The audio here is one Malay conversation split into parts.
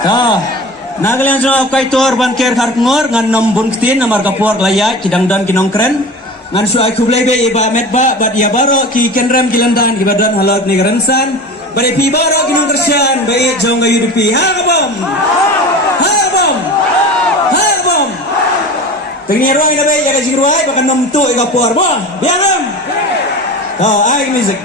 Nagalian so kay tor ban ker ngor ngan nom bun ktin namar kapor laya kidang dan kinong kren ngan su ai kublebe iba metba bat ya baro ki kenrem kilandan ibadan halak ni gerensan bare pi baro kinong kersan bae jong ayu dipi ha bom Tengni roi na bae jaga jingruai bakan nom tu i kapor bo biaram ai music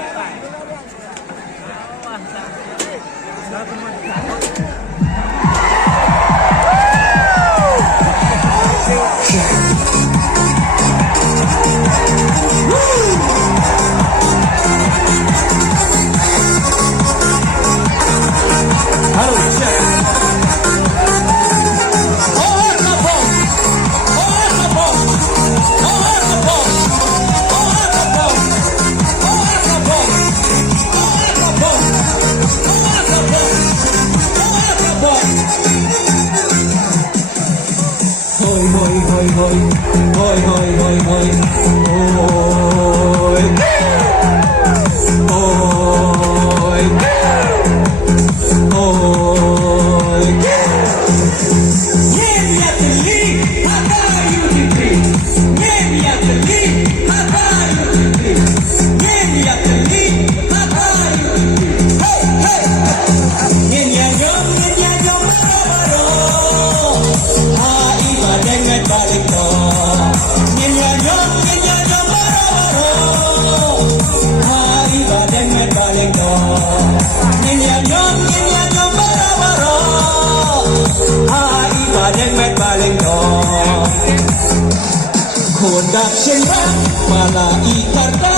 Kondak sembang pala ikarta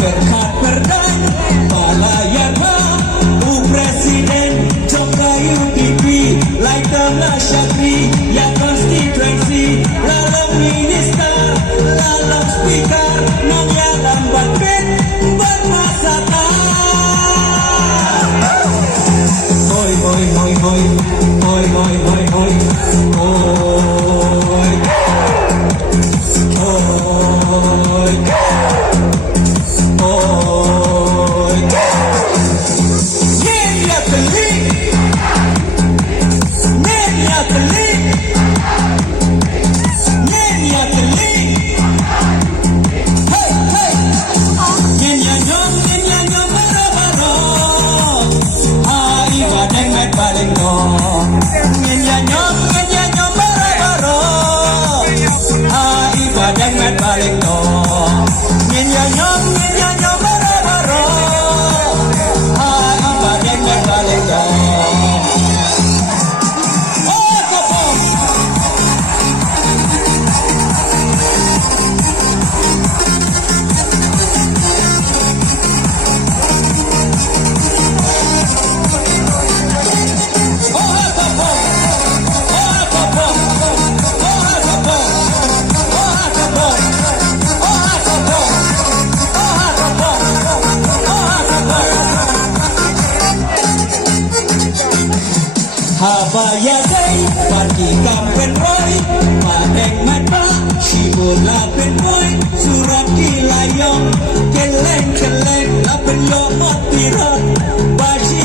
berkat perdan pala yarba u presiden jongka UDP like the syakri ya konstituensi lalang minister lalang speaker nong ya lambat bet bermasata hoi hoi hoi hoi hoi hoi hoi hoi hoi Habaya day, pagi kampen roy, padeng mata, shibula penboy, surat kilayong, keleng keleng, lapen lo motirot, baji